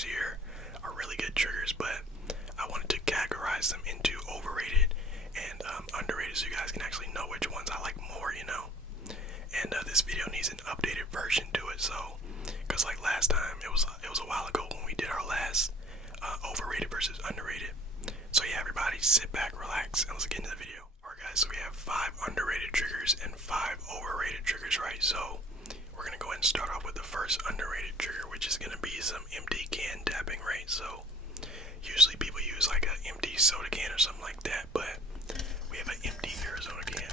triggers here are really good triggers, but I wanted to categorize them into overrated and underrated so you guys can actually know which ones I like more, you know. And this video needs an updated version to it, so because like last time it was a while ago when we did our last overrated versus underrated. So yeah, everybody sit back, relax, and let's get into the video. Alright guys, so we have 5 underrated triggers and 5 overrated triggers, right? So we're gonna go ahead and start off with the first underrated trigger, which is gonna be some empty can tapping, right? So usually people use like an empty soda can or something like that, but we have an empty Arizona can.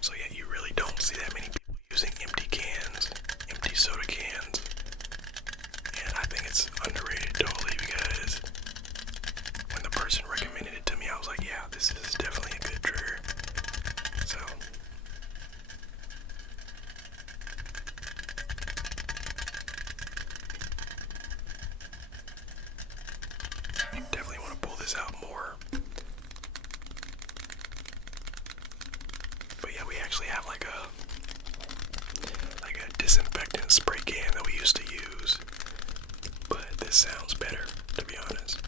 So yeah, you really don't see that many people using empty cans, empty soda cans. And I think it's underrated totally because when the person recommended it to me, I was like, yeah, this is definitely a good trigger. So you definitely want to pull this out more. But yeah, we actually have like a disinfectant spray can that we used to use. But this sounds better, to be honest.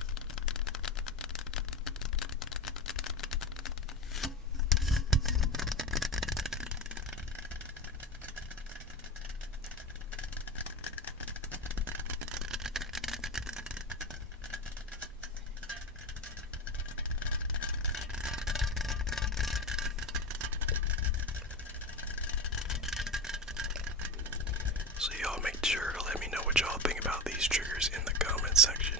So y'all make sure to let me know what y'all think about these triggers in the comment section.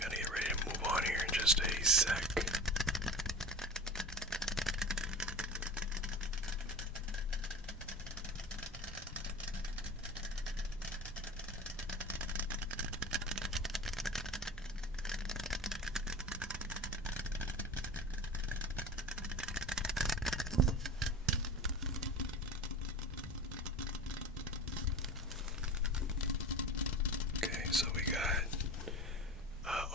Gonna get ready to move on here in just a sec. Okay, so we got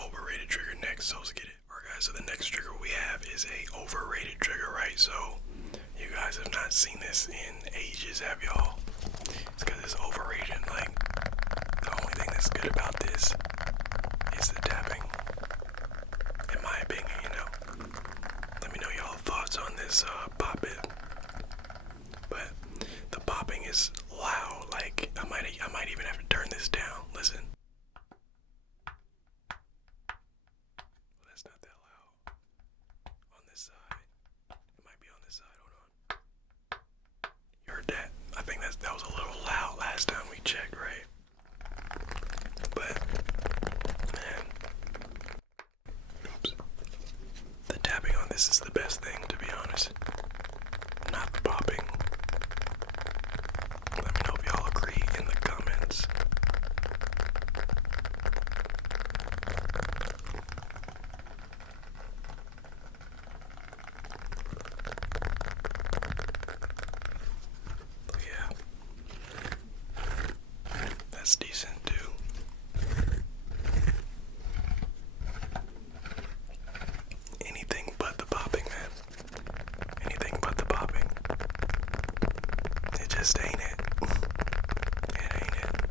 overrated trigger next, so let's get it. Alright guys, so the next trigger we have is a overrated trigger, right? So you guys have not seen this in ages, have y'all? It's because it's overrated. Like, the only thing that's good about this is the tapping, in my opinion, you know. Let me know y'all thoughts on this pop it. But the popping is loud. Like, I might even have to turn this down. Listen. That's not that loud. On this side. It might be on this side. Hold on. You heard that? I think that was a little loud last time we checked, right? But, man. Oops. The tapping on this is the best thing, to be honest. Not the popping. Let me know if y'all agree in the comments. Yeah. That's decent too. Anything but the popping, man. Anything but the popping. It just ain't it. It ain't it.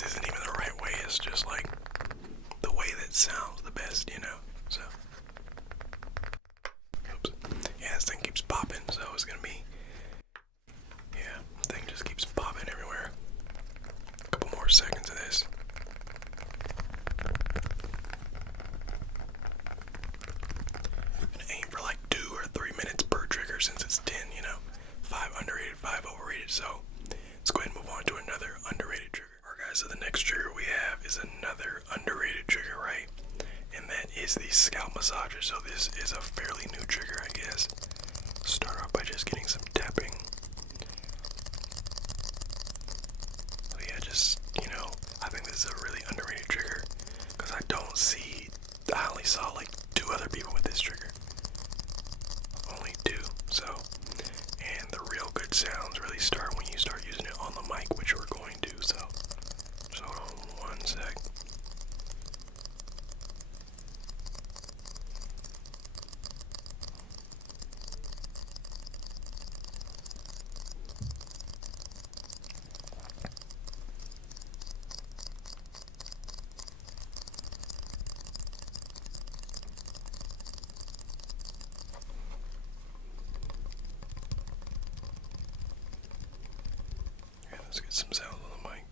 this isn't even the right way. It's just like the way that sounds the best, you know. So, oops. Yeah, this thing keeps popping, so it's gonna be. Yeah, the thing just keeps popping everywhere. A couple more seconds of this. I'm gonna aim for like 2 or 3 minutes per trigger since it's 10, you know. 5 underrated, 5 overrated. So let's go ahead and move on to another underrated trigger. Alright guys, so the next trigger we have is another underrated trigger, right? And that is the scalp massager. So this is a fairly new trigger, I guess. Start off by just getting some tapping. So yeah, just, you know, I think this is a really underrated trigger because I only saw like 2 other people with this trigger. Only 2, so. And the real good sounds really start when you start using it on the mic, which we're going to, so. Just hold on 1 sec. Yeah, let's get some sounds on the mic.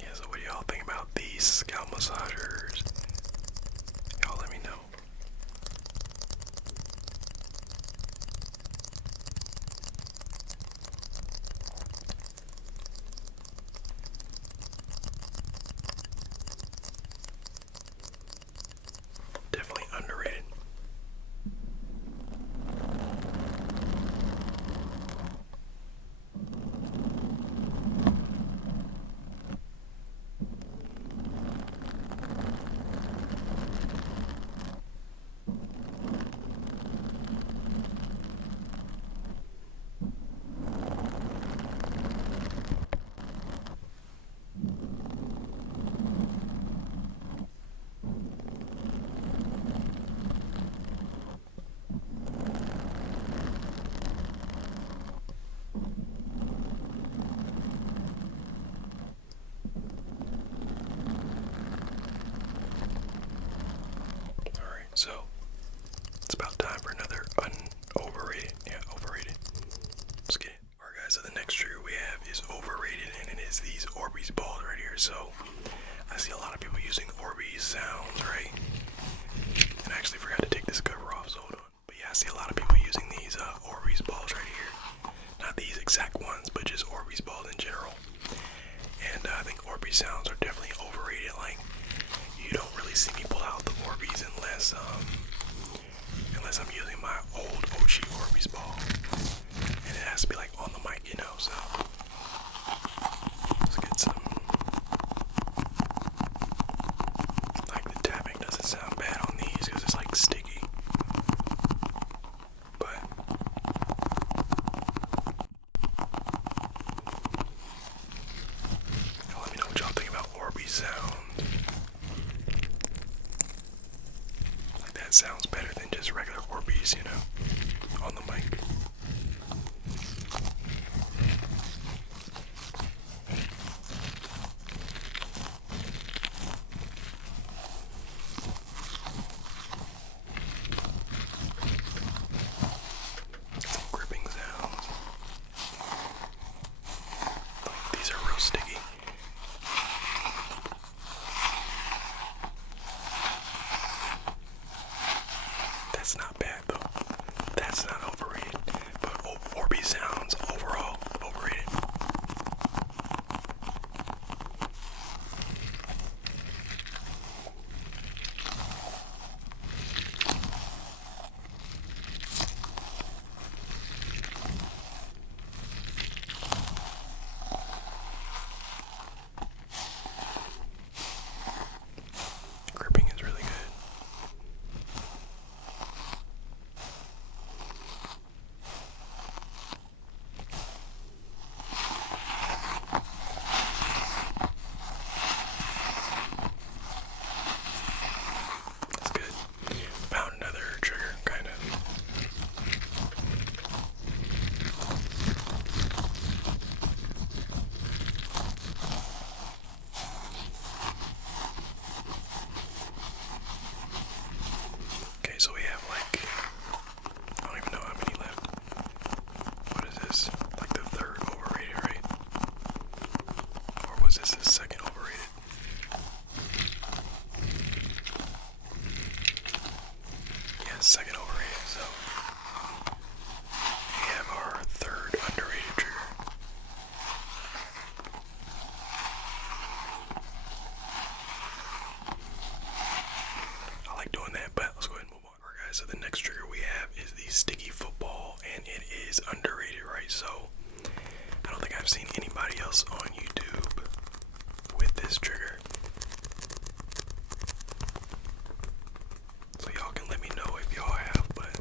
Yeah, so what do y'all think about these scalp massagers? Y'all let me know. Definitely underrated. Alright, so it's about time for another overrated. Yeah, overrated. Let's get it. Alright guys, so the next trigger we have is overrated, and it is these orbeez balls right here. So I see a lot of people using orbeez sounds, right? And I actually forgot to take this cover off, so hold on. But yeah, I see a lot of people using these orbeez balls right here. Not these exact ones, but just orbeez balls in general. And I think orbeez sounds are definitely overrated. Like, you don't really see me pull out the orbeez unless I'm using my old OG orbeez ball, and it has to be like on the mic, you know. So let's get some. So the next trigger we have is the sticky football, and it is underrated, right? So I don't think I've seen anybody else on YouTube with this trigger. So y'all can let me know if y'all have, but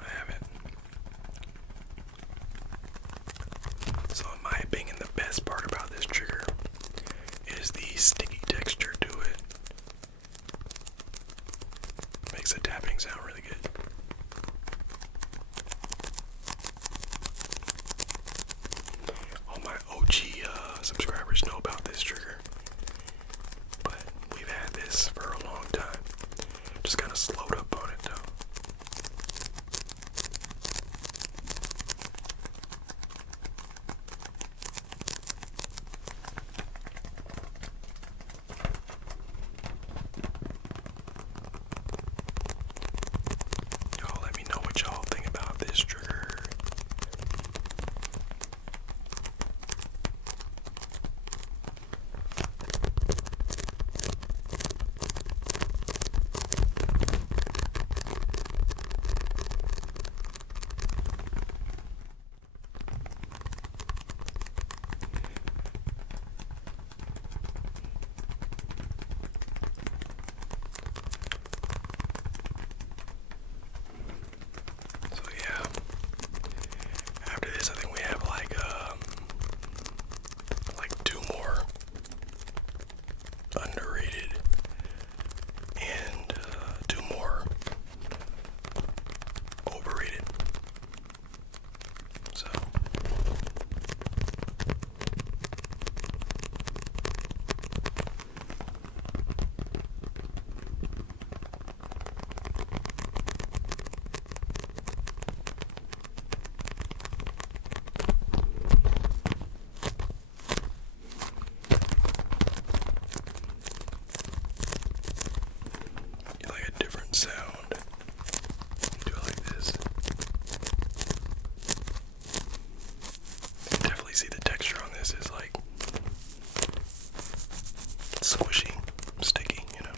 I haven't. So in my opinion, the best part about this trigger is the sticky texture to it. Makes the tapping sound really good. All my OG subscribers know about this trigger, but we've had this for a long time. Just kind of slowed up on it though. Y'all let me know what y'all think about this trigger. So yeah, after this I think we have like two more underrated and two more overrated. So you like a different sound. Do it like this. You can definitely see the texture on this is like squishy, sticky, you know.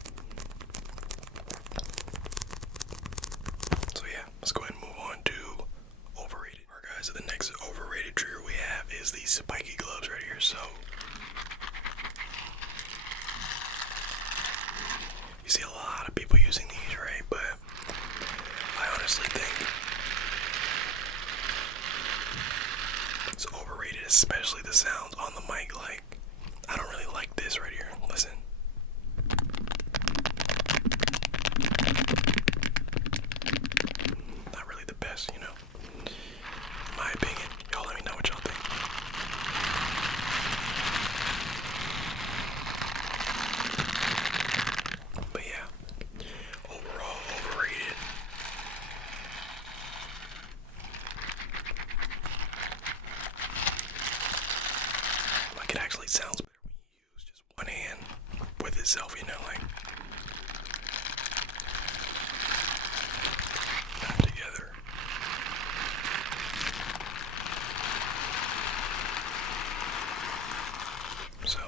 So yeah, let's go ahead and move on to overrated. Alright guys, so the next overrated trigger we have is the spiky gloves right here. So you see a lot of people using these, right? But I honestly think it's overrated, especially the sounds on the mic. Like, I don't really like this right here. Listen. Not really the best, you know. In my opinion. Y'all let me know what y'all think. But yeah, overall overrated. Like, it actually sounds better when you use just one hand with itself, you know, like not together. So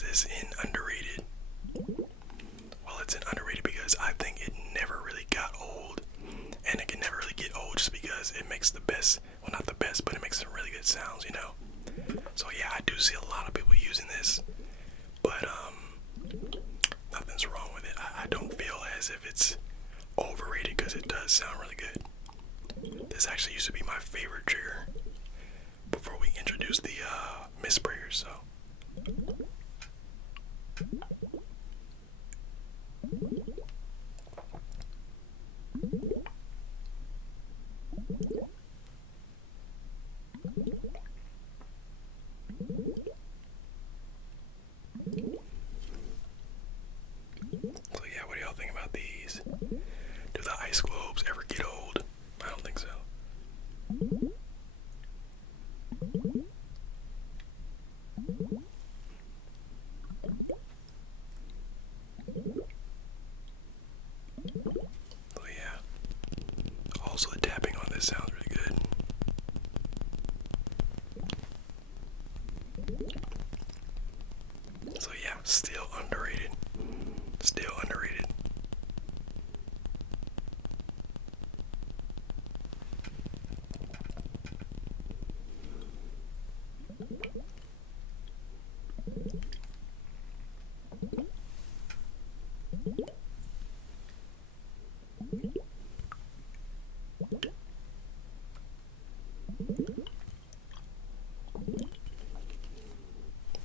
is this in underrated? Well, it's in underrated because I think it never really got old, and it can never really get old just because it makes the best, well, not the best, but it makes some really good sounds, you know. So yeah, I do see a lot of people using this, but nothing's wrong with it. I don't feel as if it's overrated because it does sound really good. This actually used to be my favorite trigger before we introduced the mist sprayers, so. So yeah, what do y'all think about these? Do the ice globes ever get old? I don't think so. So yeah. Also, the tapping on this sounds really good. So yeah, still underrated. Still underrated.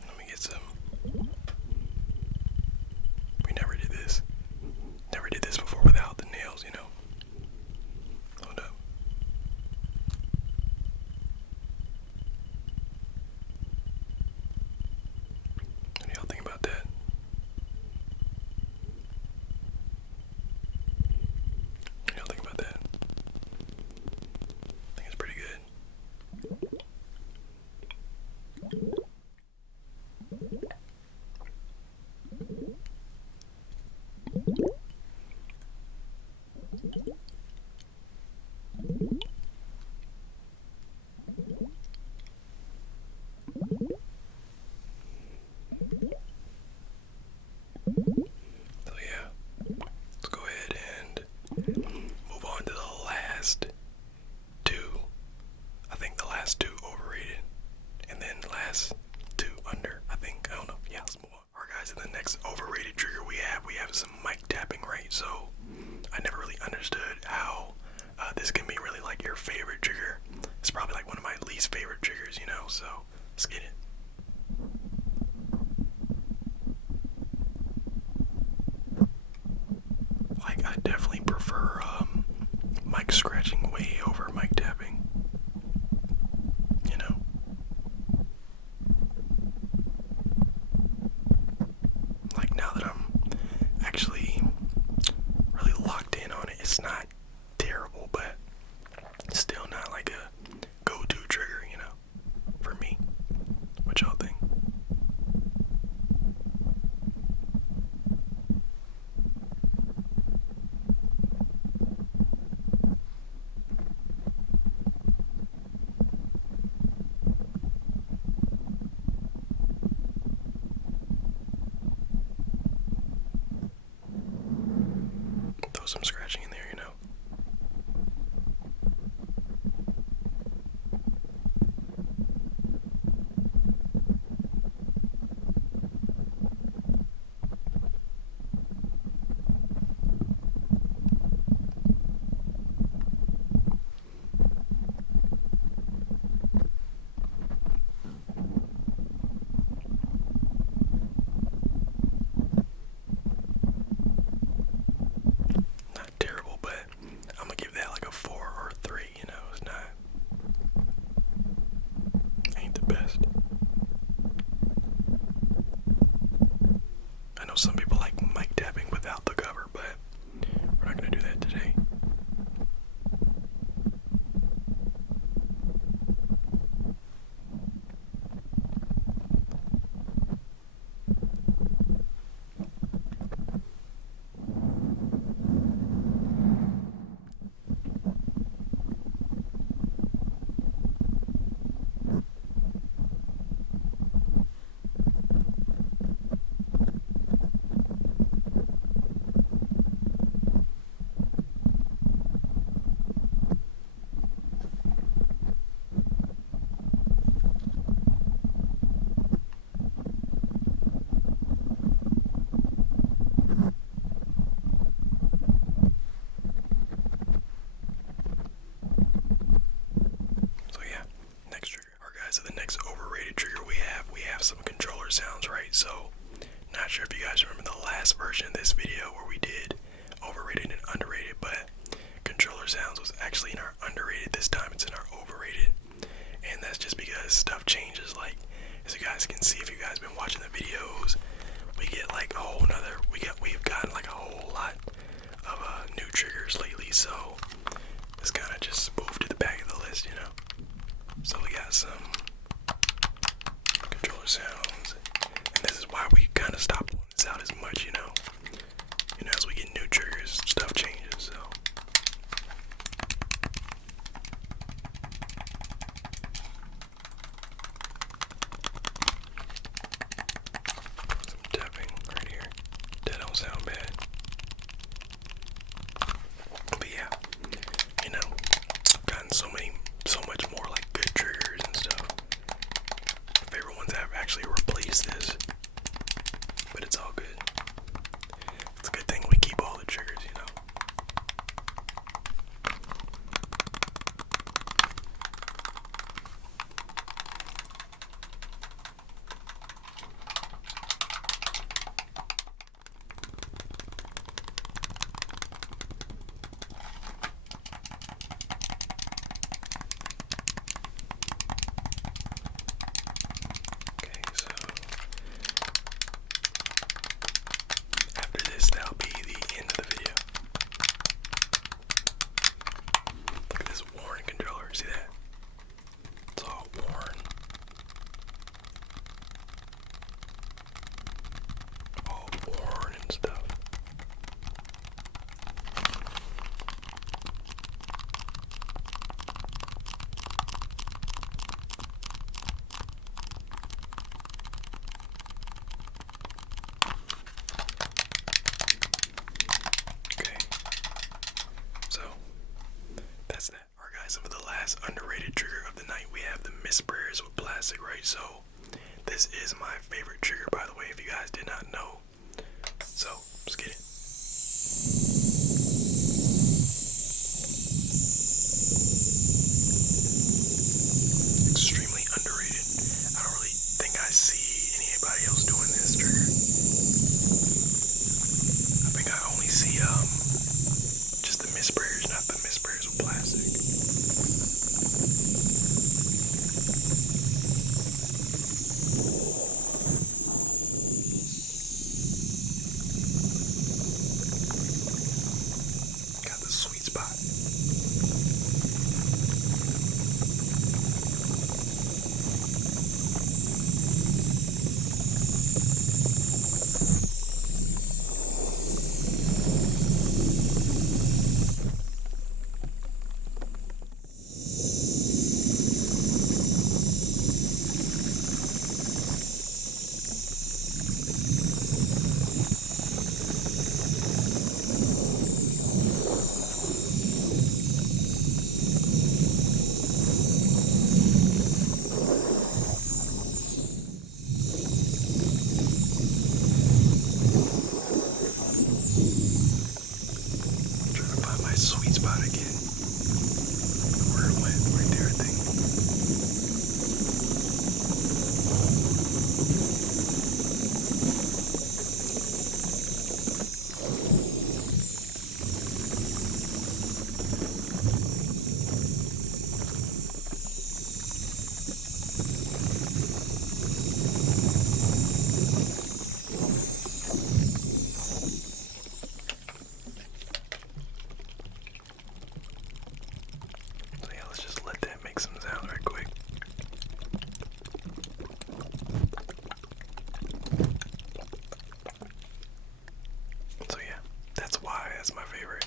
Let me get some. We never did this. Never did this before without the nails, you know. Hold up. What do y'all think about that? What do y'all think about that? I think it's pretty good. So yeah, let's go ahead and move on to the last two. I think the last two overrated, and then the last two under. I think, I don't know. Yeah, let's move on. Alright guys, in the next overrated trigger we have some mic tapping, right? So I never really understood how this can be really like your favorite trigger. It's probably like one of my least favorite triggers, you know, so let's get it. Like, I definitely prefer mic scratching way over mic tapping, you know. Like, now that I'm actually really locked in on it, it's not terrible, but it's still not like a go-to trigger, you know, for me. What y'all think? Throw some scratching in there, you know. Not terrible. more sounds. And this is why we kind of stop pulling this out as much, you know. As we get new triggers, stuff changes, so. Some tapping right here. That don't sound bad. But yeah, I've gotten so much more like good triggers and stuff. My favorite ones have actually replaced this, but it's all good. It's a good thing we keep all the triggers, you know. Okay, so after this, that'll be the end of the video. Look at this worn controller, see that? It's all worn. All worn and stuff. Okay, so that's that. Alright guys, and for the last underrated trigger of the night, we have the mist prayers with plastic, right? So this is my favorite trigger, by the way, if you guys did not know. So let's get it. Extremely underrated. I don't really think I see anybody else doing this trigger. I think I only see just the mist prayers, not the mist prayers with plastic. Got the sweet spot. Trying to find my sweet spot again. Where it went, right there, I think. So yeah, let's just let that make some sound right quick. So yeah, that's why that's my favorite.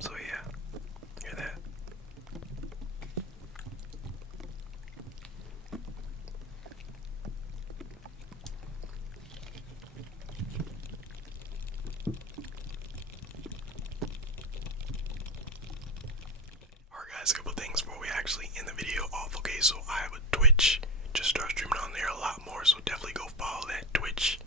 So yeah, hear that? Alright guys, a couple things before we actually end the video off. Okay, so I have a Twitch, just start streaming on there a lot more, so definitely go follow that Twitch.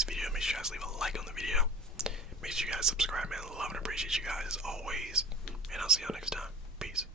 today's video. Make sure you guys leave a like on the video. Make sure you guys subscribe, man. Love and appreciate you guys as always. And I'll see y'all next time.